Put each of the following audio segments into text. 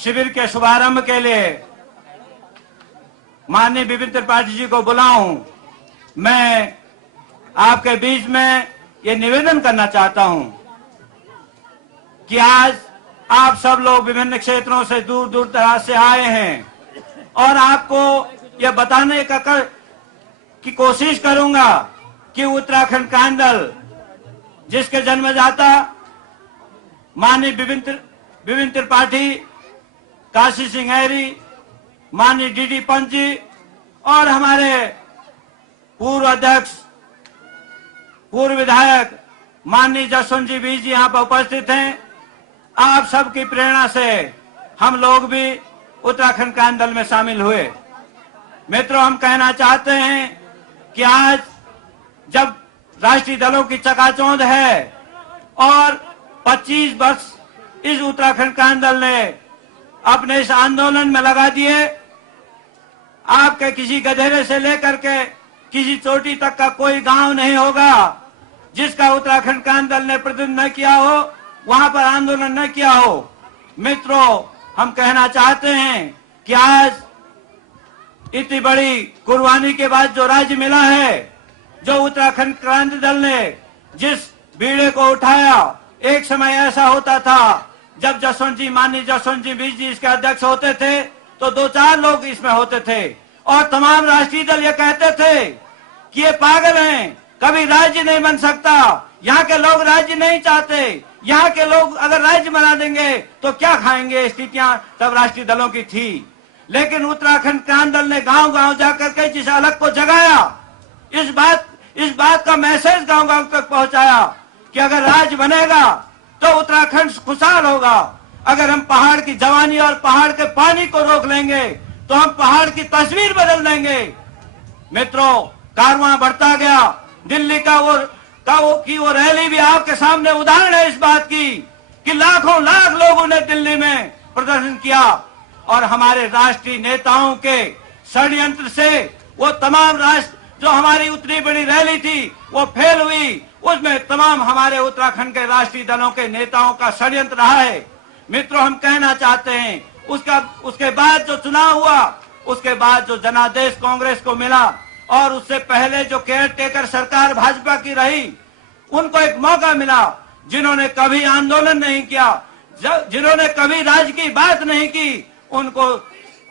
शिविर के शुभारंभ के लिए माननीय विपिन त्रिपाठी जी को बुलाऊं, मैं आपके बीच में ये निवेदन करना चाहता हूं कि आज आप सब लोग विभिन्न क्षेत्रों से दूर दूर दराज से आए हैं और आपको यह बताने की कोशिश करूंगा कि उत्तराखंड क्रांति दल जिसके जन्मदाता माननीय विपिन त्रिपाठी, काशी सिंह हैरी, माननीय डीडी पंत जी और हमारे पूर्व अध्यक्ष, पूर्व विधायक माननीय जसवंत जी बीज जी यहाँ पर उपस्थित हैं। आप सबकी प्रेरणा से हम लोग भी उत्तराखंड क्रांति दल में शामिल हुए। मित्रों, हम कहना चाहते हैं कि आज जब राष्ट्रीय दलों की चकाचौंध है और 25 वर्ष इस उत्तराखंड क्रांति दल ने अपने इस आंदोलन में लगा दिए, आपके किसी गधेरे से लेकर के किसी चोटी तक का कोई गांव नहीं होगा जिसका उत्तराखंड क्रांति दल ने प्रतिनिधित्व न किया हो, वहां पर आंदोलन न किया हो। मित्रों, हम कहना चाहते हैं कि आज इतनी बड़ी कुर्बानी के बाद जो राज्य मिला है, जो उत्तराखंड क्रांति दल ने जिस बीड़े को उठाया, एक समय ऐसा होता था जब माननीय जसवंत जी बीज जी इसके अध्यक्ष होते थे तो 2-4 लोग इसमें होते थे और तमाम राष्ट्रीय दल ये कहते थे कि ये पागल हैं, कभी राज्य नहीं बन सकता, यहाँ के लोग राज्य नहीं चाहते, यहाँ के लोग अगर राज्य बना देंगे तो क्या खाएंगे। स्थितियां तब राष्ट्रीय दलों की थी, लेकिन उत्तराखंड क्रांति दल ने गांव गांव जाकर के जिस अलग को जगाया, इस बात का मैसेज गांव गांव तक पहुंचाया कि अगर राज्य बनेगा तो उत्तराखंड खुशहाल होगा। अगर हम पहाड़ की जवानी और पहाड़ के पानी को रोक लेंगे तो हम पहाड़ की तस्वीर बदल देंगे। मित्रों, कारवां बढ़ता गया। दिल्ली का वो रैली भी आपके सामने उदाहरण है इस बात की कि लाखों लाख लोगों ने दिल्ली में प्रदर्शन किया और हमारे राष्ट्रीय नेताओं के षड्यंत्र से वो तमाम राष्ट्र जो हमारी उतनी बड़ी रैली थी वो फेल हुई। उसमें तमाम हमारे उत्तराखंड के राष्ट्रीय दलों के नेताओं का षड्यंत्र रहा है। मित्रों, हम कहना चाहते हैं उसके बाद जो चुनाव हुआ, उसके बाद जो जनादेश कांग्रेस को मिला और उससे पहले जो केयर टेकर सरकार भाजपा की रही, उनको एक मौका मिला। जिन्होंने कभी आंदोलन नहीं किया, जिन्होंने कभी राज्य की बात नहीं की, उनको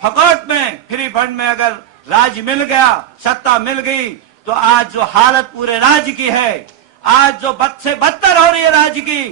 फकौट में फ्री फंड में अगर राज्य मिल गया, सत्ता मिल गई, तो आज जो हालत पूरे राज्य की है, आज जो बद से बदतर हो रही है राज्य की,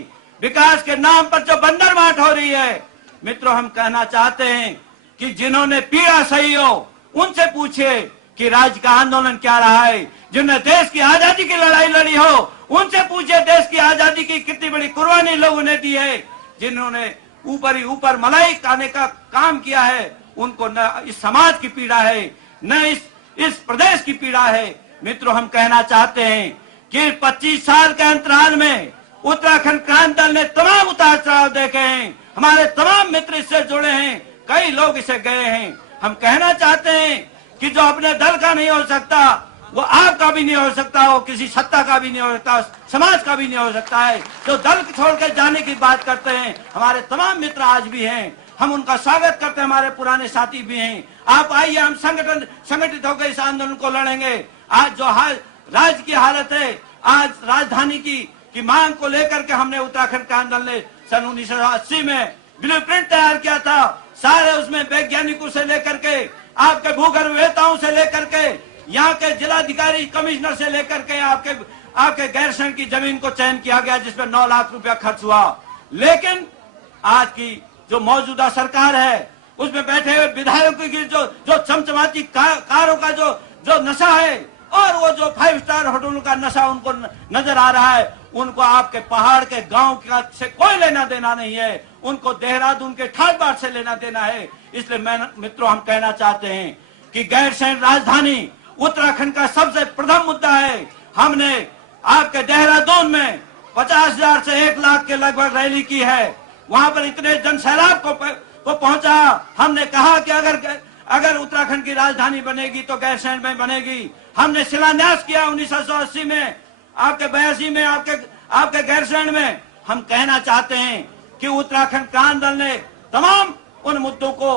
विकास के नाम पर जो बंदरमाट हो रही है। मित्रों, हम कहना चाहते हैं कि जिन्होंने पीड़ा सही हो उनसे पूछिए कि राज्य का आंदोलन क्या रहा है। जिन्होंने देश की आजादी की लड़ाई लड़ी हो उनसे पूछिए देश की आजादी की कितनी बड़ी कुर्बानी लोगों ने दी है। जिन्होंने ऊपर ही ऊपर मलाई खाने का काम किया है, उनको न इस समाज की पीड़ा है न इस प्रदेश की पीड़ा है। मित्रों, हम कहना चाहते हैं कि 25 साल के अंतराल में उत्तराखंड क्रांति दल ने तमाम उतार चढ़ाव देखे हैं। हमारे तमाम मित्र इससे जुड़े हैं, कई लोग इसे गए हैं। हम कहना चाहते हैं कि जो अपने दल का नहीं हो सकता वो आपका भी नहीं हो सकता, वो किसी सत्ता का भी नहीं हो सकता, समाज का भी नहीं हो सकता है। जो दल छोड़कर जाने की बात करते हैं, हमारे तमाम मित्र आज भी हैं, हम उनका स्वागत करते हैं, हमारे पुराने साथी भी हैं। आप आइए, हम संगठित होकर इस आंदोलन को लड़ेंगे। आज जो राज्य की हालत है, आज राजधानी की मांग को लेकर के हमने उत्तराखंड क्रांति दल ने सन 1980 में ब्लूप्रिंट तैयार किया था। सारे उसमें वैज्ञानिकों से लेकर के, आपके भूगर्भवेताओं से लेकर के, यहाँ के जिलाधिकारी कमिश्नर से लेकर के आपके गैरसैंण की जमीन को चयन किया गया जिसमें 9 लाख रुपया खर्च हुआ। लेकिन आज की जो मौजूदा सरकार है उसमें बैठे हुए विधायकों की जो चमचमाती कारों का जो नशा है और वो जो 5 स्टार होटलों का नशा उनको नजर आ रहा है, उनको आपके पहाड़ के गांव से कोई लेना देना नहीं है, उनको देहरादून के ठाट बाट से लेना देना है। इसलिए मित्रों, हम कहना चाहते हैं कि गैरसैंण राजधानी उत्तराखंड का सबसे प्रथम मुद्दा है। हमने आपके देहरादून में 50,000 से 1 लाख के लगभग रैली की है, वहां पर इतने जन सैलाब को पहुंचा। हमने कहा कि अगर उत्तराखंड की राजधानी बनेगी तो गैरसैंण में बनेगी। हमने शिलान्यास किया 1980 में, आपके 82 में, आपके गैरसैंण में। हम कहना चाहते हैं कि उत्तराखंड क्रांति दल ने तमाम उन मुद्दों को,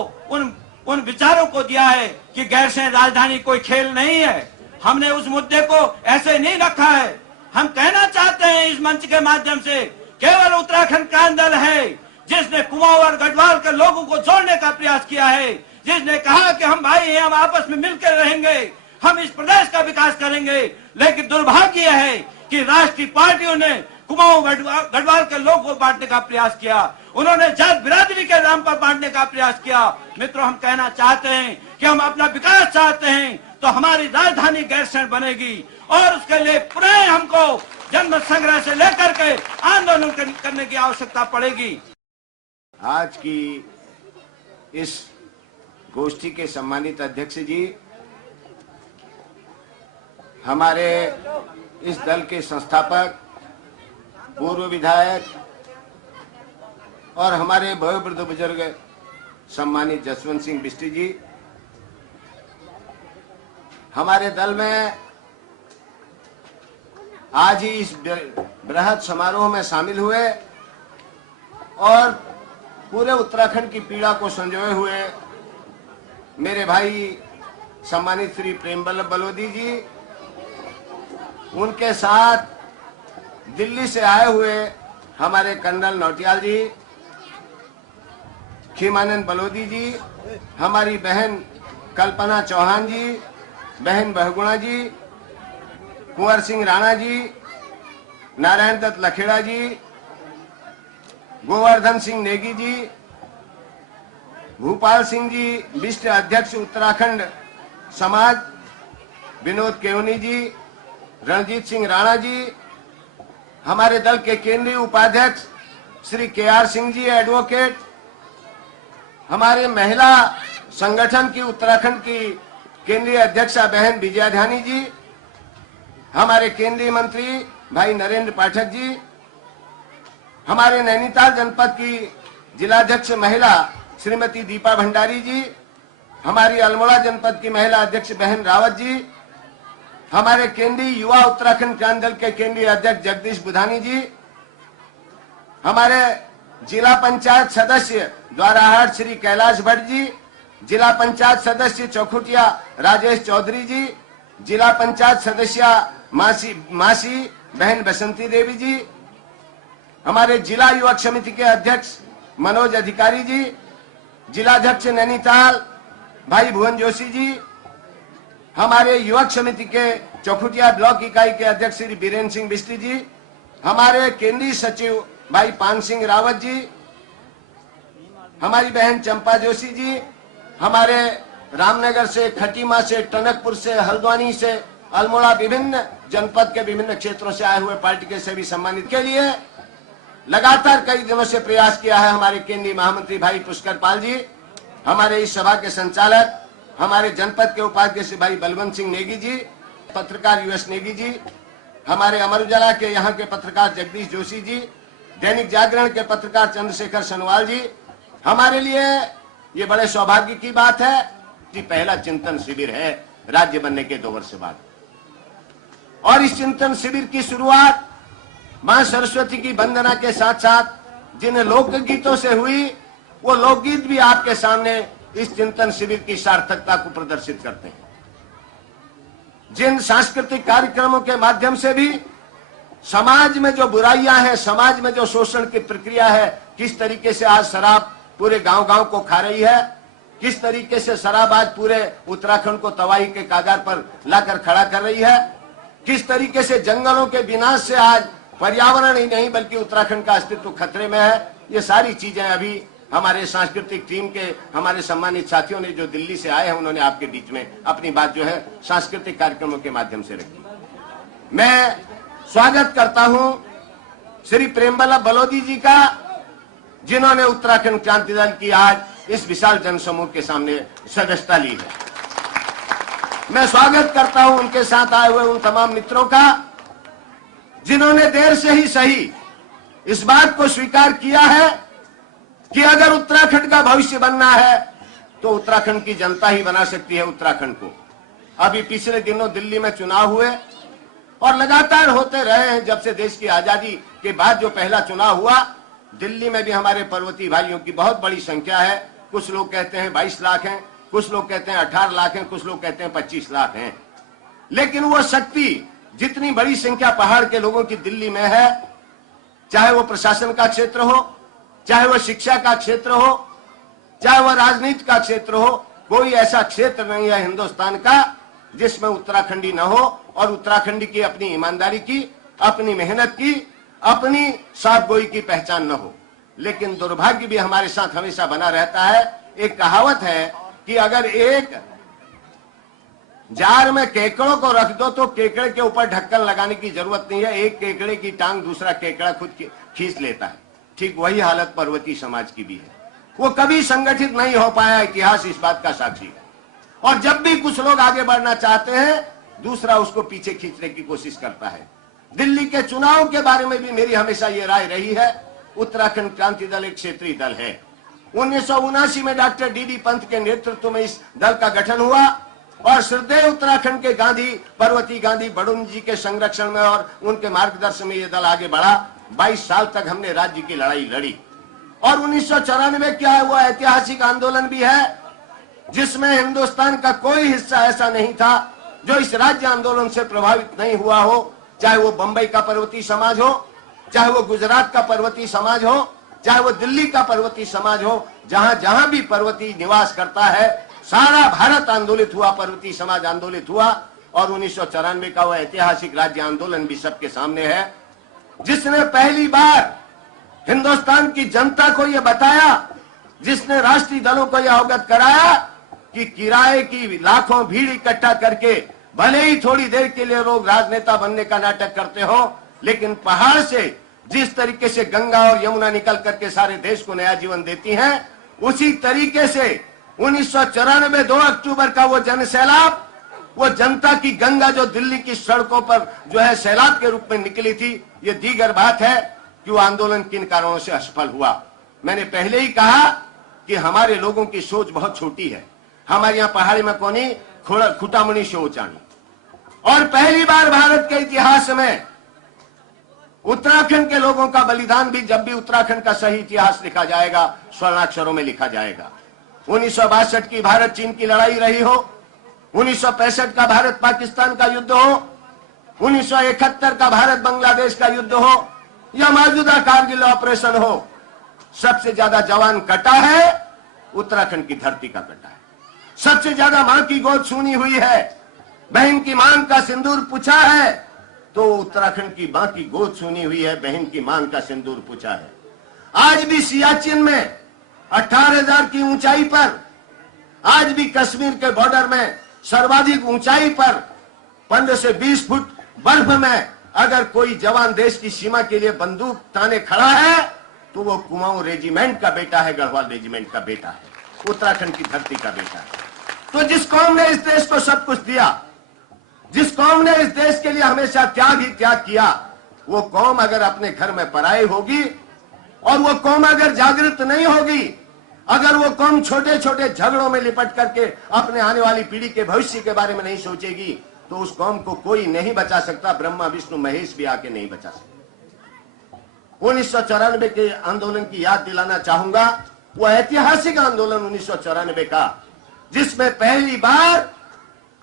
उन विचारों को दिया है कि गैरसैंण राजधानी कोई खेल नहीं है। हमने उस मुद्दे को ऐसे नहीं रखा है। हम कहना चाहते हैं इस मंच के माध्यम से, केवल उत्तराखंड क्रांति दल है जिसने कुमाऊं और गढ़वाल के लोगों को जोड़ने का प्रयास किया है, जिसने कहा कि हम भाई हैं, हम आपस में मिलकर रहेंगे, हम इस प्रदेश का विकास करेंगे। लेकिन दुर्भाग्य यह है कि राष्ट्रीय पार्टियों ने कुमाऊं गढ़वाल के लोगों को बांटने का प्रयास किया, उन्होंने जात बिरादरी के नाम पर बांटने का प्रयास किया। मित्रों, हम कहना चाहते हैं कि हम अपना विकास चाहते हैं तो हमारी राजधानी गैरसैंण बनेगी और उसके लिए पुनः हमको जनमत संग्रह से लेकर के आंदोलन करने की आवश्यकता पड़ेगी। आज की इस गोष्ठी के सम्मानित अध्यक्ष जी, हमारे इस दल के संस्थापक, पूर्व विधायक और हमारे वयोवृद्ध बुजुर्ग सम्मानित जसवंत सिंह बिष्ट जी, हमारे दल में आज ही इस बृहद समारोह में शामिल हुए और पूरे उत्तराखंड की पीड़ा को संजोए हुए मेरे भाई सम्मानित श्री प्रेम बल्लभ बलोदी जी, उनके साथ दिल्ली से आए हुए हमारे कर्नल नौटियाल जी, खीमानंद बलोदी जी, हमारी बहन कल्पना चौहान जी, बहन बहुगुणा जी, कुंवर सिंह राणा जी, नारायण दत्त लखेड़ा जी, गोवर्धन सिंह नेगी जी, भूपाल सिंह जी, विशिष्ट अध्यक्ष उत्तराखंड समाज विनोद केवनी जी, रणजीत सिंह राणा जी, हमारे दल के केंद्रीय उपाध्यक्ष श्री KR सिंह जी एडवोकेट, हमारे महिला संगठन की उत्तराखंड की केंद्रीय अध्यक्षा बहन विजयाधानी जी, हमारे केंद्रीय मंत्री भाई नरेंद्र पाठक जी, हमारे नैनीताल जनपद की जिलाध्यक्ष महिला श्रीमती दीपा भंडारी जी, हमारी अल्मोड़ा जनपद की महिला अध्यक्ष बहन रावत जी, हमारे केंद्रीय युवा उत्तराखंड क्रांति दल के केंद्रीय अध्यक्ष जगदीश बुधानी जी, हमारे जिला पंचायत सदस्य द्वाराहाट श्री कैलाश भट्ट जी, जिला पंचायत सदस्य चौखुटिया राजेश चौधरी जी, जिला पंचायत सदस्य मासी बहन बसंती देवी जी, हमारे जिला युवक समिति के अध्यक्ष मनोज अधिकारी जी, जिलाध्यक्ष नैनीताल भाई भुवन जोशी जी, हमारे युवक समिति के चौखुटिया ब्लॉक इकाई के अध्यक्ष श्री बीरेन्द्र सिंह बिष्ट जी, हमारे केंद्रीय सचिव भाई पान सिंह रावत जी, हमारी बहन चंपा जोशी जी, हमारे रामनगर से, खटीमा से, टनकपुर से, हल्द्वानी से, अल्मोड़ा, विभिन्न जनपद के विभिन्न क्षेत्रों से आए हुए पार्टी के सभी सम्मानित के लिए लगातार कई दिनों से प्रयास किया है हमारे केंद्रीय महामंत्री भाई पुष्कर पाल जी, हमारे इस सभा के संचालक, हमारे जनपद के उपाध्यक्ष भाई बलवंत सिंह नेगी जी, पत्रकार US नेगी जी, हमारे अमर उजाला के यहाँ के पत्रकार जगदीश जोशी जी, दैनिक जागरण के पत्रकार चंद्रशेखर सनवाल जी। हमारे लिए ये बड़े सौभाग्य की बात है कि पहला चिंतन शिविर है राज्य बनने के 2 वर्ष बाद, और इस चिंतन शिविर की शुरुआत मां सरस्वती की वंदना के साथ साथ जिन लोकगीतों से हुई, वो लोकगीत भी आपके सामने इस चिंतन शिविर की सार्थकता को प्रदर्शित करते हैं। जिन सांस्कृतिक कार्यक्रमों के माध्यम से भी समाज में जो बुराइयां हैं, समाज में जो शोषण की प्रक्रिया है, किस तरीके से आज शराब पूरे गांव-गांव को खा रही है, किस तरीके से शराब आज पूरे उत्तराखंड को तबाही के कागार पर लाकर खड़ा कर रही है, किस तरीके से जंगलों के विनाश से आज पर्यावरण ही नहीं बल्कि उत्तराखंड का अस्तित्व खतरे में है। ये सारी चीजें अभी हमारे सांस्कृतिक टीम के हमारे सम्मानित साथियों ने जो दिल्ली से आए हैं, उन्होंने आपके बीच में अपनी बात जो है सांस्कृतिक कार्यक्रमों के माध्यम से रखी। मैं स्वागत करता हूं श्री प्रेम बल्लभ बलोदी जी का, जिन्होंने उत्तराखंड क्रांति दल की आज इस विशाल जनसमूह के सामने सदस्यता ली है। मैं स्वागत करता हूं उनके साथ आए हुए उन तमाम मित्रों का, जिन्होंने देर से ही सही इस बात को स्वीकार किया है कि अगर उत्तराखंड का भविष्य बनना है तो उत्तराखंड की जनता ही बना सकती है उत्तराखंड को। अभी पिछले दिनों दिल्ली में चुनाव हुए और लगातार होते रहे हैं। जब से देश की आजादी के बाद जो पहला चुनाव हुआ, दिल्ली में भी हमारे पर्वतीय भाइयों की बहुत बड़ी संख्या है कुछ लोग कहते हैं 22 लाख हैं, कुछ लोग कहते हैं 18 लाख हैं, कुछ लोग कहते हैं 25 लाख हैं। लेकिन वो शक्ति जितनी बड़ी संख्या पहाड़ के लोगों की दिल्ली में है, चाहे वो प्रशासन का क्षेत्र हो, चाहे वो शिक्षा का क्षेत्र हो, चाहे वो राजनीति का क्षेत्र हो, कोई ऐसा क्षेत्र नहीं है हिंदुस्तान का जिसमें उत्तराखंडी न हो और उत्तराखंडी की अपनी ईमानदारी की, अपनी मेहनत की, अपनी साफगोई की पहचान न हो। लेकिन दुर्भाग्य भी हमारे साथ हमेशा बना रहता है। एक कहावत है कि अगर एक जार में केकड़ों को रख दो तो केकड़े के ऊपर ढक्कन लगाने की जरूरत नहीं है, एक केकड़े की टांग दूसरा केकड़ा खुद खींच लेता है। ठीक वही हालत पर्वतीय समाज की भी है। वो कभी संगठित नहीं हो पाया, इतिहास इस बात का साक्षी है। और जब भी कुछ लोग आगे बढ़ना चाहते हैं, दूसरा उसको पीछे खींचने की कोशिश करता है। दिल्ली के चुनाव के बारे में भी मेरी हमेशा ये राय रही है, उत्तराखंड क्रांति दल एक क्षेत्रीय दल है। 1979 में डॉक्टर डी.डी. पंत के नेतृत्व में इस दल का गठन हुआ और श्रद्धेय उत्तराखंड के गांधी, पर्वतीय गांधी बड़ुन जी के संरक्षण में और उनके मार्गदर्शन में यह दल आगे बढ़ा। 22 साल तक हमने राज्य की लड़ाई लड़ी और 1994 क्या है, वो ऐतिहासिक आंदोलन भी है जिसमें हिंदुस्तान का कोई हिस्सा ऐसा नहीं था जो इस राज्य आंदोलन से प्रभावित नहीं हुआ हो। चाहे वो बंबई का पर्वतीय समाज हो, चाहे वो गुजरात का पर्वतीय समाज हो, चाहे वो दिल्ली का पर्वतीय समाज हो, जहां जहां भी पर्वतीय निवास करता है, सारा भारत आंदोलित हुआ, पर्वतीय समाज आंदोलित हुआ। और 1994 का वो ऐतिहासिक राज्य आंदोलन भी सबके सामने है, जिसने पहली बार हिंदुस्तान की जनता को यह बताया, जिसने राष्ट्रीय दलों को यह अवगत कराया कि किराए की लाखों भीड़ इकट्ठा करके भले ही थोड़ी देर के लिए लोग राजनेता बनने का नाटक करते हो, लेकिन पहाड़ से जिस तरीके से गंगा और यमुना निकल करके सारे देश को नया जीवन देती हैं, उसी तरीके से 1994 2 अक्टूबर का वो जन सैलाब, वो जनता की गंगा जो दिल्ली की सड़कों पर जो है सैलाब के रूप में निकली थी, ये दीगर बात है कि वो आंदोलन किन कारणों से असफल हुआ। मैंने पहले ही कहा कि हमारे लोगों की सोच बहुत छोटी है। हमारे यहाँ पहाड़ी में कोनी खुटामुनी शोचानी। और पहली बार भारत के इतिहास में उत्तराखंड के लोगों का बलिदान भी, जब भी उत्तराखंड का सही इतिहास लिखा जाएगा, स्वर्णाक्षरों में लिखा जाएगा। 1962 की भारत चीन की लड़ाई रही हो, 1965 का भारत पाकिस्तान का युद्ध हो, 1971 का भारत बांग्लादेश का युद्ध हो, या मौजूदा कारगिल ऑपरेशन हो, सबसे ज्यादा जवान कटा है उत्तराखंड की धरती का कटा है। सबसे ज्यादा मां की गोद सुनी हुई है, बहन की मांग का सिंदूर पूछा है, तो उत्तराखंड की मां की गोद सुनी हुई है, बहन की मांग का सिंदूर पूछा है। आज भी सियाचिन में 18,000 की ऊंचाई पर, आज भी कश्मीर के बॉर्डर में सर्वाधिक ऊंचाई पर 15 से 20 फुट बर्फ में अगर कोई जवान देश की सीमा के लिए बंदूक ताने खड़ा है, तो वो कुमाऊं रेजिमेंट का बेटा है, गढ़वाल रेजिमेंट का बेटा है, उत्तराखंड की धरती का बेटा है। तो जिस कौम ने इस देश को सब कुछ दिया, जिस कौम ने इस देश के लिए हमेशा त्याग ही त्याग किया, वो कौम अगर अपने घर में पराई होगी और वो कौम अगर जागृत नहीं होगी, अगर वो कौम छोटे छोटे झगड़ों में लिपट करके अपने आने वाली पीढ़ी के भविष्य के बारे में नहीं सोचेगी, तो उस कौम को कोई नहीं बचा सकता, ब्रह्मा विष्णु महेश भी आके नहीं बचा सकते। 1994 के आंदोलन की याद दिलाना चाहूंगा, वो ऐतिहासिक आंदोलन 1994 का, जिसमें पहली बार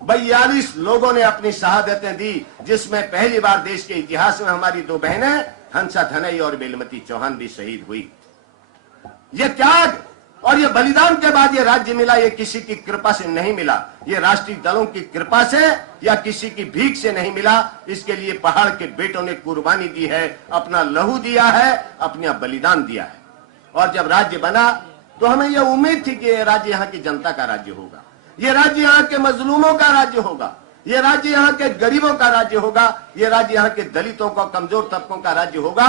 42 लोगों ने अपनी शहादतें दी, जिसमें पहली बार देश के इतिहास में हमारी 2 बहनें हंसा धनई और बेलमती चौहान भी शहीद हुई। ये त्याग और ये बलिदान के बाद ये राज्य मिला, ये किसी की कृपा से नहीं मिला, ये राष्ट्रीय दलों की कृपा से या किसी की भीख से नहीं मिला। इसके लिए पहाड़ के बेटों ने कुर्बानी दी है, अपना लहू दिया है, अपना बलिदान दिया है। और जब राज्य बना तो हमें यह उम्मीद थी कि ये राज्य यहाँ की जनता का राज्य होगा, ये राज्य यहाँ के मजलूमों का राज्य होगा, ये राज्य यहाँ के गरीबों का राज्य होगा, ये राज्य यहाँ के दलितों का, कमजोर तबकों का राज्य होगा।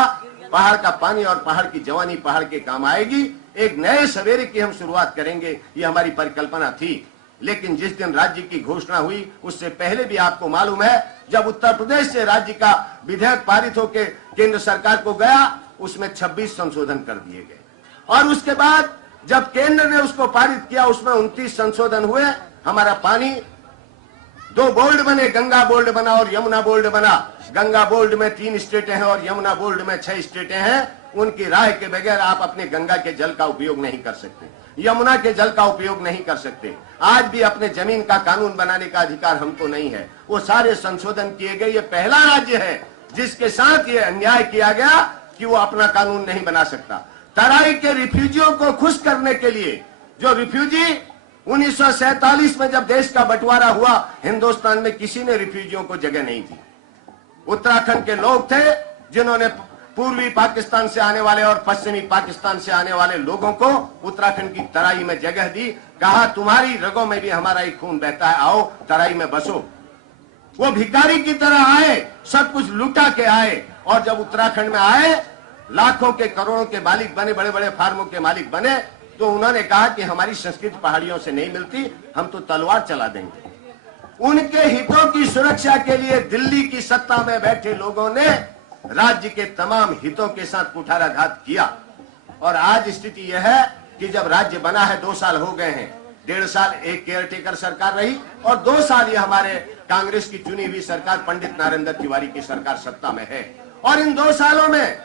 पहाड़ का पानी और पहाड़ की जवानी पहाड़ के काम आएगी, एक नए सवेरे की हम शुरुआत करेंगे, ये हमारी परिकल्पना थी। लेकिन जिस दिन राज्य की घोषणा हुई, उससे पहले भी आपको मालूम है, जब उत्तर प्रदेश से राज्य का विधेयक पारित होकर केंद्र सरकार को गया, उसमें 26 संशोधन कर दिए गए। और उसके बाद जब केंद्र ने उसको पारित किया, उसमें 29 संशोधन हुए। हमारा पानी 2 बोल्ड बने, गंगा बोल्ड बना और यमुना बोल्ड बना। गंगा बोल्ड में 3 स्टेटें हैं और यमुना बोल्ड में 6 स्टेटें हैं। उनकी राय के बगैर आप अपने गंगा के जल का उपयोग नहीं कर सकते। यमुना के जल का उपयोग नहीं कर सकते। आज भी अपने जमीन का कानून बनाने का अधिकार हमको नहीं है। वो सारे संशोधन किए गए। ये पहला राज्य है जिसके साथ ये अन्याय किया गया कि वो अपना कानून नहीं बना सकता। तराई के रिफ्यूजियों को खुश करने के लिए, जो रिफ्यूजी 1947 में जब देश का बंटवारा हुआ, हिंदुस्तान में किसी ने रिफ्यूजियों को जगह नहीं दी। उत्तराखंड के लोग थे जिन्होंने पूर्वी पाकिस्तान से आने वाले और पश्चिमी पाकिस्तान से आने वाले लोगों को उत्तराखंड की तराई में जगह दी। कहा तुम्हारी रगों में भी हमारा ही खून बहता है, आओ तराई में बसो। वो भिखारी की तरह आए, सब कुछ लुटा के आए, और जब उत्तराखंड में आए, लाखों के करोड़ों के मालिक बने, बड़े बड़े फार्मों के मालिक बने, तो उन्होंने कहा कि हमारी संस्कृति पहाड़ियों से नहीं मिलती, हम तो तलवार चला देंगे। उनके हितों की सुरक्षा के लिए दिल्ली की सत्ता में बैठे लोगों ने राज्य के तमाम हितों के साथ कुठाराघात किया। और आज स्थिति यह है कि जब राज्य बना है, 2 साल हो गए हैं, 1.5 साल एक केयरटेकर सरकार रही और 2 साल ये हमारे कांग्रेस की चुनी हुई सरकार पंडित नरेंद्र तिवारी की सरकार सत्ता में है। और इन 2 सालों में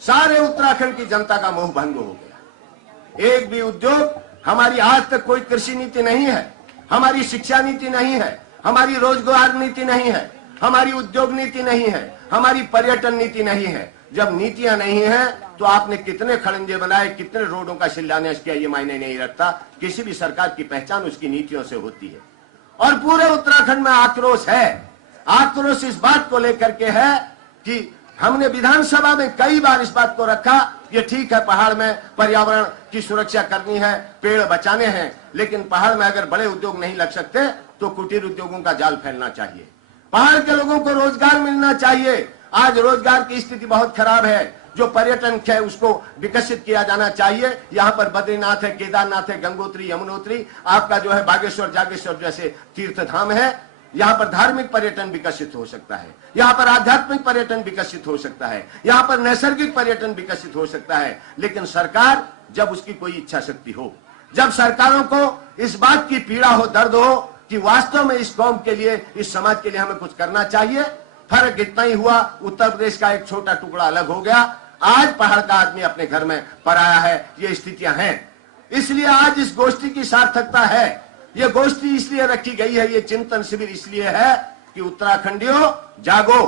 सारे उत्तराखंड की जनता का मोह भंग हो गया। एक भी उद्योग, हमारी आज तक कोई कृषि नीति नहीं है, हमारी शिक्षा नीति नहीं है, हमारी रोजगार नीति नहीं है, हमारी उद्योग नीति नहीं है, हमारी पर्यटन नीति नहीं है। जब नीतियां नहीं है तो आपने कितने खड़ंजे बनाए, कितने रोडों का शिलान्यास किया, ये मायने नहीं रखता। किसी भी सरकार की पहचान उसकी नीतियों से होती है। और पूरे उत्तराखंड में आक्रोश है। आक्रोश इस बात को लेकर के है कि हमने विधानसभा में कई बार इस बात को रखा, ये ठीक है पहाड़ में पर्यावरण की सुरक्षा करनी है, पेड़ बचाने हैं, लेकिन पहाड़ में अगर बड़े उद्योग नहीं लग सकते तो कुटीर उद्योगों का जाल फैलना चाहिए। पहाड़ के लोगों को रोजगार मिलना चाहिए। आज रोजगार की स्थिति बहुत खराब है। जो पर्यटन है उसको विकसित किया जाना चाहिए। यहाँ पर बद्रीनाथ है, केदारनाथ है, गंगोत्री, यमुनोत्री, आपका जो है बागेश्वर, जागेश्वर जैसे तीर्थ धाम है। यहाँ पर धार्मिक पर्यटन विकसित हो सकता है, यहाँ पर आध्यात्मिक पर्यटन विकसित हो सकता है, यहाँ पर नैसर्गिक पर्यटन विकसित हो सकता है। लेकिन सरकार, जब उसकी कोई इच्छा शक्ति हो, जब सरकारों को इस बात की पीड़ा हो, दर्द हो कि वास्तव में इस कौम के लिए, इस समाज के लिए हमें कुछ करना चाहिए। फर्क इतना ही हुआ, उत्तर प्रदेश का एक छोटा टुकड़ा अलग हो गया, आज पहाड़ का आदमी अपने घर में पराया है। ये स्थितियां हैं। इसलिए आज इस गोष्ठी की सार्थकता है। ये गोष्ठी इसलिए रखी गई है, ये चिंतन शिविर इसलिए है कि उत्तराखंडियों जागो,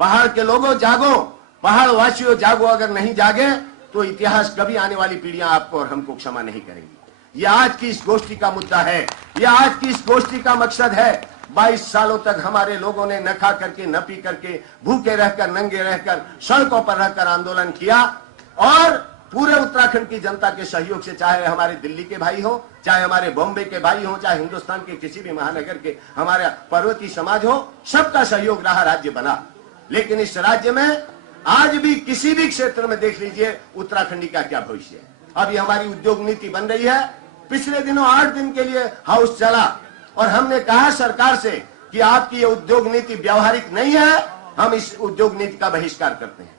पहाड़ के लोगों जागो, पहाड़ वासियों जागो। अगर नहीं जागे तो इतिहास कभी आने वाली पीढ़ियां आपको और हमको क्षमा नहीं करेंगी। ये आज की इस गोष्ठी का मुद्दा है, ये आज की इस गोष्ठी का मकसद है। 22 सालों तक हमारे लोगों ने न खा करके, न पी करके, भूखे रहकर, नंगे रहकर, सड़कों पर रहकर आंदोलन किया। और पूरे उत्तराखंड की जनता के सहयोग से, चाहे हमारे दिल्ली के भाई हो, चाहे हमारे बॉम्बे के भाई हो, चाहे हिंदुस्तान के किसी भी महानगर के हमारे पर्वतीय समाज हो, सबका सहयोग रहा, राज्य बना। लेकिन इस राज्य में आज भी किसी भी क्षेत्र में देख लीजिए उत्तराखंडी का क्या भविष्य है। अभी हमारी उद्योग नीति बन रही है। पिछले दिनों 8 दिन के लिए हाउस चला और हमने कहा सरकार से कि आपकी ये उद्योग नीति व्यवहारिक नहीं है, हम इस उद्योग नीति का बहिष्कार करते हैं।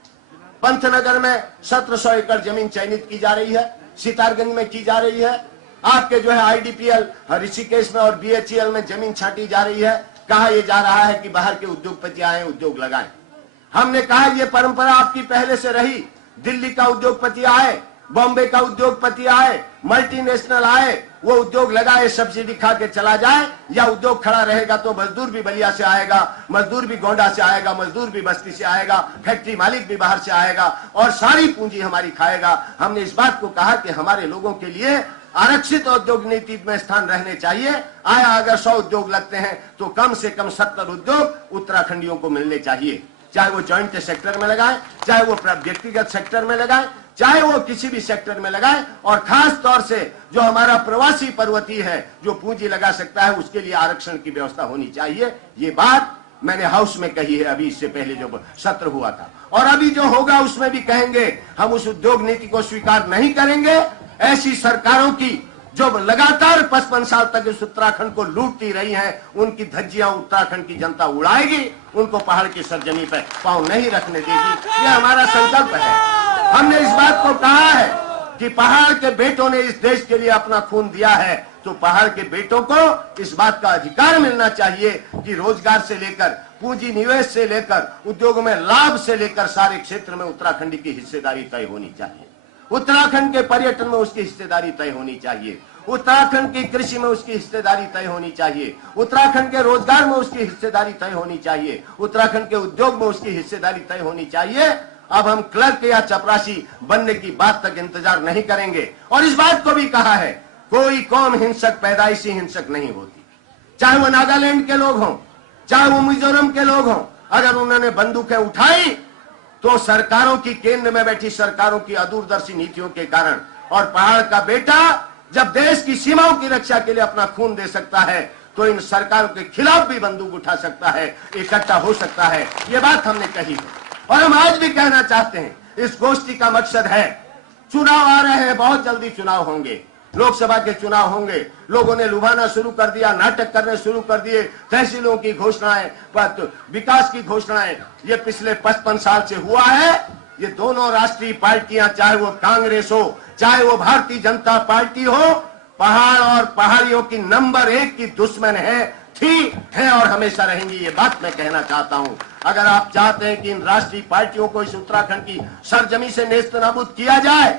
पंतनगर में 1700 एकड़ जमीन चयनित की जा रही है, सितारगंज में की जा रही है, आपके जो है आईडीपीएल ऋषिकेश में और बीएचईएल में जमीन छांटी जा रही है। कहा यह जा रहा है कि बाहर के उद्योगपति आए, उद्योग लगाएं। हमने कहा यह परंपरा आपकी पहले से रही। दिल्ली का उद्योगपति आए, बॉम्बे का उद्योगपति आए, मल्टीनेशनल आए, वो उद्योग लगाए, सब्सिडी खा के चला जाए, या उद्योग खड़ा रहेगा तो मजदूर भी बलिया से आएगा, मजदूर भी गोंडा से आएगा, मजदूर भी बस्ती से आएगा, फैक्ट्री मालिक भी बाहर से आएगा और सारी पूंजी हमारी खाएगा। हमने इस बात को कहा कि हमारे लोगों के लिए आरक्षित उद्योग नीति में स्थान रहने चाहिए। आया अगर 100 उद्योग लगते हैं तो कम से कम 70 उद्योग उत्तराखंडियों को मिलने चाहिए, चाहे वो जॉइंट सेक्टर में लगाए, चाहे वो व्यक्तिगत सेक्टर में लगाए, चाहे वो किसी भी सेक्टर में लगाए। और खास तौर से जो हमारा प्रवासी पर्वतीय है, जो पूंजी लगा सकता है, उसके लिए आरक्षण की व्यवस्था होनी चाहिए। ये बात मैंने हाउस में कही है, अभी इससे पहले जो सत्र हुआ था, और अभी जो होगा उसमें भी कहेंगे। हम उस उद्योग नीति को स्वीकार नहीं करेंगे। ऐसी सरकारों की जो लगातार 55 साल तक इस उत्तराखंड को लूटती रही हैं, उनकी धज्जियां उत्तराखंड की जनता उड़ाएगी, उनको पहाड़ की सरजमी पर पांव नहीं रखने देगी। यह हमारा संकल्प है। हमने इस बात को कहा है कि पहाड़ के बेटों ने इस देश के लिए अपना खून दिया है, तो पहाड़ के बेटों को इस बात का अधिकार मिलना चाहिए कि रोजगार से लेकर, पूंजी निवेश से लेकर, उद्योगों में लाभ से लेकर सारे क्षेत्र में उत्तराखंडी की हिस्सेदारी तय होनी चाहिए। उत्तराखंड के पर्यटन में उसकी हिस्सेदारी तय होनी चाहिए, उत्तराखंड की कृषि में उसकी हिस्सेदारी तय होनी चाहिए, उत्तराखंड के रोजगार में उसकी हिस्सेदारी तय होनी चाहिए, उत्तराखंड के उद्योग में उसकी हिस्सेदारी तय होनी चाहिए। अब हम क्लर्क या चपरासी बनने की बात तक इंतजार नहीं करेंगे। और इस बात को भी कहा है, कोई कौम हिंसक पैदाइशी हिंसक नहीं होती, चाहे वो नागालैंड के लोग हों, चाहे वो मिजोरम के लोग हों। अगर उन्होंने बंदूकें उठाई तो सरकारों की, केंद्र में बैठी सरकारों की अदूरदर्शी नीतियों के कारण। और पहाड़ का बेटा जब देश की सीमाओं की रक्षा के लिए अपना खून दे सकता है तो इन सरकारों के खिलाफ भी बंदूक उठा सकता है, इकट्ठा हो सकता है। ये बात हमने कही है और हम आज भी कहना चाहते हैं। इस गोष्ठी का मकसद है, चुनाव आ रहे हैं, बहुत जल्दी चुनाव होंगे, लोकसभा के चुनाव होंगे। लोगों ने लुभाना शुरू कर दिया, नाटक करने शुरू कर दिए, तहसीलों की घोषणाएं, विकास की घोषणाएं। ये पिछले 55 साल से हुआ है। ये दोनों राष्ट्रीय पार्टियां, चाहे वो कांग्रेस हो, चाहे वो भारतीय जनता पार्टी हो, पहाड़ और पहाड़ियों की नंबर 1 की दुश्मन है और हमेशा रहेंगी। ये बात मैं कहना चाहता हूं। अगर आप चाहते हैं कि इन राष्ट्रीय पार्टियों को इस उत्तराखंड की सरजमी से नेस्तनाबूद किया जाए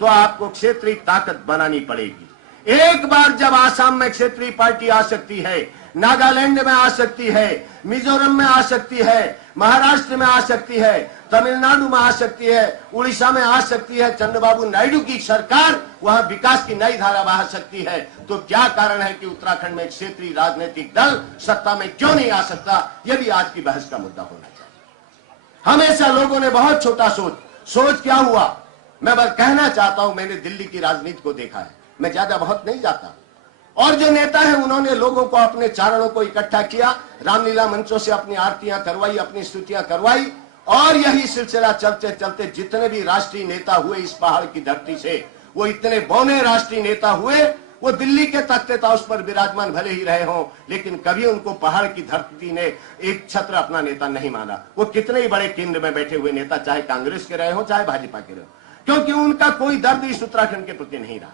तो आपको क्षेत्रीय ताकत बनानी पड़ेगी। एक बार जब आसाम में क्षेत्रीय पार्टी आ सकती है, नागालैंड में आ सकती है, मिजोरम में आ सकती है, महाराष्ट्र में आ सकती है, तमिलनाडु में आ सकती है, उड़ीसा में आ सकती है, चंद्रबाबू नायडू की सरकार वहां विकास की नई धारा बहा सकती है, तो क्या कारण है कि उत्तराखंड में एक क्षेत्रीय राजनीतिक दल सत्ता में क्यों नहीं आ सकता? यह भी आज की बहस का मुद्दा होना चाहिए। हमेशा लोगों ने बहुत छोटा सोच क्या हुआ? मैं बस कहना चाहता हूं, मैंने दिल्ली की राजनीति को देखा है, मैं ज्यादा बहुत नहीं जाता। और जो नेता है उन्होंने लोगों को, अपने चारणों को इकट्ठा किया, रामलीला मंचों से अपनी आरतियां करवाई, अपनी स्तुतियां करवाई, और यही सिलसिला चलते चलते जितने भी राष्ट्रीय नेता हुए इस पहाड़ की धरती से, वो इतने बौने राष्ट्रीय नेता हुए। वो दिल्ली के तख्ते ताउस पर विराजमान भले ही रहे हों, लेकिन कभी उनको पहाड़ की धरती ने एक छत्र अपना नेता नहीं माना। वो कितने ही बड़े केंद्र में बैठे हुए नेता, चाहे कांग्रेस के रहे हो, चाहे भाजपा के रहे हो, क्योंकि उनका कोई दर्द इस उत्तराखंड के प्रति नहीं रहा,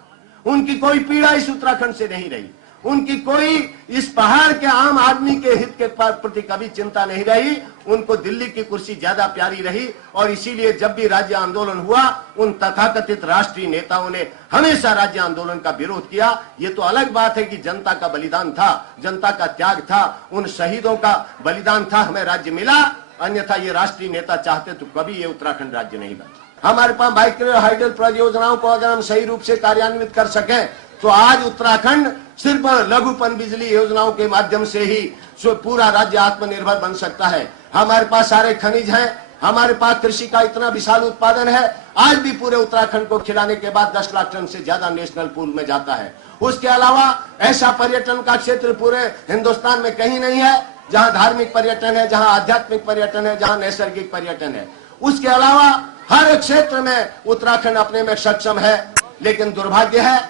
उनकी कोई पीड़ा इस उत्तराखंड से नहीं रही, उनकी कोई इस पहाड़ के आम आदमी के हित के प्रति कभी चिंता नहीं रही। उनको दिल्ली की कुर्सी ज्यादा प्यारी रही। और इसीलिए जब भी राज्य आंदोलन हुआ, उन तथाकथित राष्ट्रीय नेताओं ने हमेशा राज्य आंदोलन का विरोध किया। ये तो अलग बात है कि जनता का बलिदान था, जनता का त्याग था, उन शहीदों का बलिदान था, हमें राज्य मिला। अन्यथा ये राष्ट्रीय नेता चाहते तो कभी ये उत्तराखंड राज्य नहीं बनता। हमारे पास माइक्रो हाइडल परियोजनाओं को अगर हम सही रूप से कार्यान्वित कर सकें तो आज उत्तराखंड सिर्फ लघु पन बिजली योजनाओं के माध्यम से ही पूरा राज्य आत्मनिर्भर बन सकता है। हमारे पास सारे खनिज हैं, हमारे पास कृषि का इतना विशाल उत्पादन है। आज भी पूरे उत्तराखंड को खिलाने के बाद 10 लाख टन से ज्यादा नेशनल पूल में जाता है। उसके अलावा ऐसा पर्यटन का क्षेत्र पूरे हिंदुस्तान में कहीं नहीं है जहां धार्मिक पर्यटन है, जहां आध्यात्मिक पर्यटन है, जहां नैसर्गिक पर्यटन है। उसके अलावा हर क्षेत्र में उत्तराखंड अपने में सक्षम है। लेकिन दुर्भाग्य है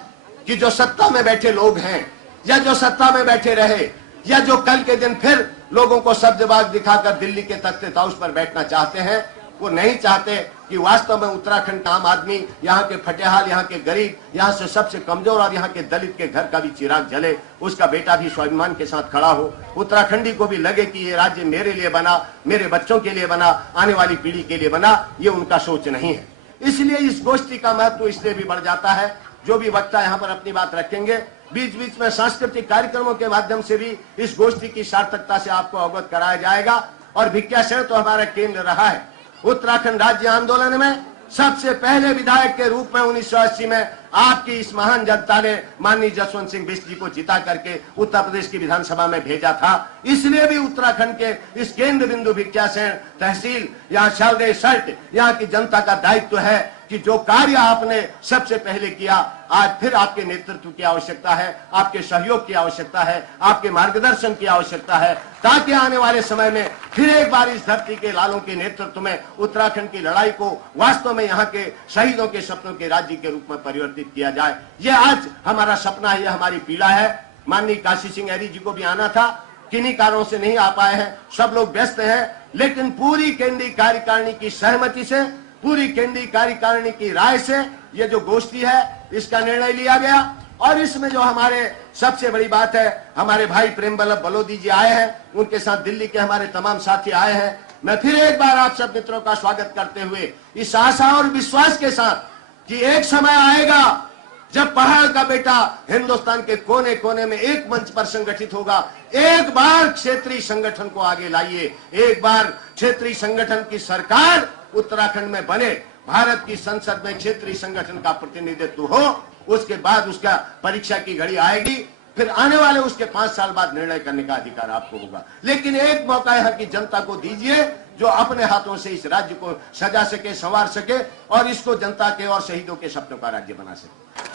कि जो सत्ता में बैठे लोग हैं, या जो सत्ता में बैठे रहे, या जो कल के दिन फिर लोगों को शब्दबाग दिखाकर दिल्ली के तख्ते ताउस पर बैठना चाहते हैं, वो नहीं चाहते कि वास्तव में उत्तराखंड का आम आदमी, यहाँ के फटेहाल, यहाँ के गरीब, यहाँ से सबसे कमजोर और यहाँ के दलित के घर का भी चिराग जले, उसका बेटा भी स्वाभिमान के साथ खड़ा हो। उत्तराखंडी को भी लगे कि ये राज्य मेरे लिए बना, मेरे बच्चों के लिए बना, आने वाली पीढ़ी के लिए बना। ये उनका सोच नहीं है। इसलिए इस गोष्ठी का महत्व इसलिए भी बढ़ जाता है। जो भी वक्ता यहाँ पर अपनी बात रखेंगे, बीच बीच में सांस्कृतिक कार्यक्रमों के माध्यम से भी इस गोष्ठी की सार्थकता से आपको अवगत कराया जाएगा। और भिक्षाशरण तो हमारा केंद्र रहा है। उत्तराखंड राज्य आंदोलन में सबसे पहले विधायक के रूप में 1980 में आपकी इस महान जनता ने माननीय जसवंत सिंह बिष्ट जी को जिता करके उत्तर प्रदेश की विधानसभा में भेजा था। इसलिए भी उत्तराखंड के इस केंद्र बिंदु भिक्षाशरण तहसील, यहाँ शालदे सर्ट, यहाँ की जनता का दायित्व है कि जो कार्य आपने सबसे पहले किया, आज फिर आपके नेतृत्व की आवश्यकता है, आपके सहयोग की आवश्यकता है, आपके मार्गदर्शन की आवश्यकता है, ताकि आने वाले समय में फिर एक बार इस धरती के लालों के नेतृत्व में उत्तराखंड की लड़ाई को वास्तव में यहाँ के शहीदों के सपनों के राज्य के रूप में परिवर्तित किया जाए। ये आज हमारा सपना है, ये हमारी पीड़ा है। माननीय काशी सिंह ऐरी जी को भी आना था, किन्हीं कारणों से नहीं आ पाए हैं, सब लोग व्यस्त हैं। लेकिन पूरी केंद्रीय कार्यकारिणी की सहमति से, पूरी केंद्रीय कार्यकारिणी की राय से ये जो गोष्ठी है इसका निर्णय लिया गया। और इसमें जो हमारे सबसे बड़ी बात है, हमारे भाई प्रेम बल्लभ बलोदी जी आए हैं, उनके साथ दिल्ली के हमारे तमाम साथी आए हैं। मैं फिर एक बार आप सब मित्रों का स्वागत करते हुए इस आशा और विश्वास के साथ कि एक समय आएगा जब पहाड़ का बेटा हिंदुस्तान के कोने कोने में एक मंच पर संगठित होगा। एक बार क्षेत्रीय संगठन को आगे लाइए, एक बार क्षेत्रीय संगठन की सरकार उत्तराखंड में बने, भारत की संसद में क्षेत्रीय संगठन का प्रतिनिधित्व हो, उसके बाद उसका परीक्षा की घड़ी आएगी, फिर आने वाले उसके 5 साल बाद निर्णय करने का अधिकार आपको होगा। लेकिन एक मौका यहाँ की जनता को दीजिए जो अपने हाथों से इस राज्य को सजा सके, संवार सके और इसको जनता के और शहीदों के सपनों का राज्य बना सके।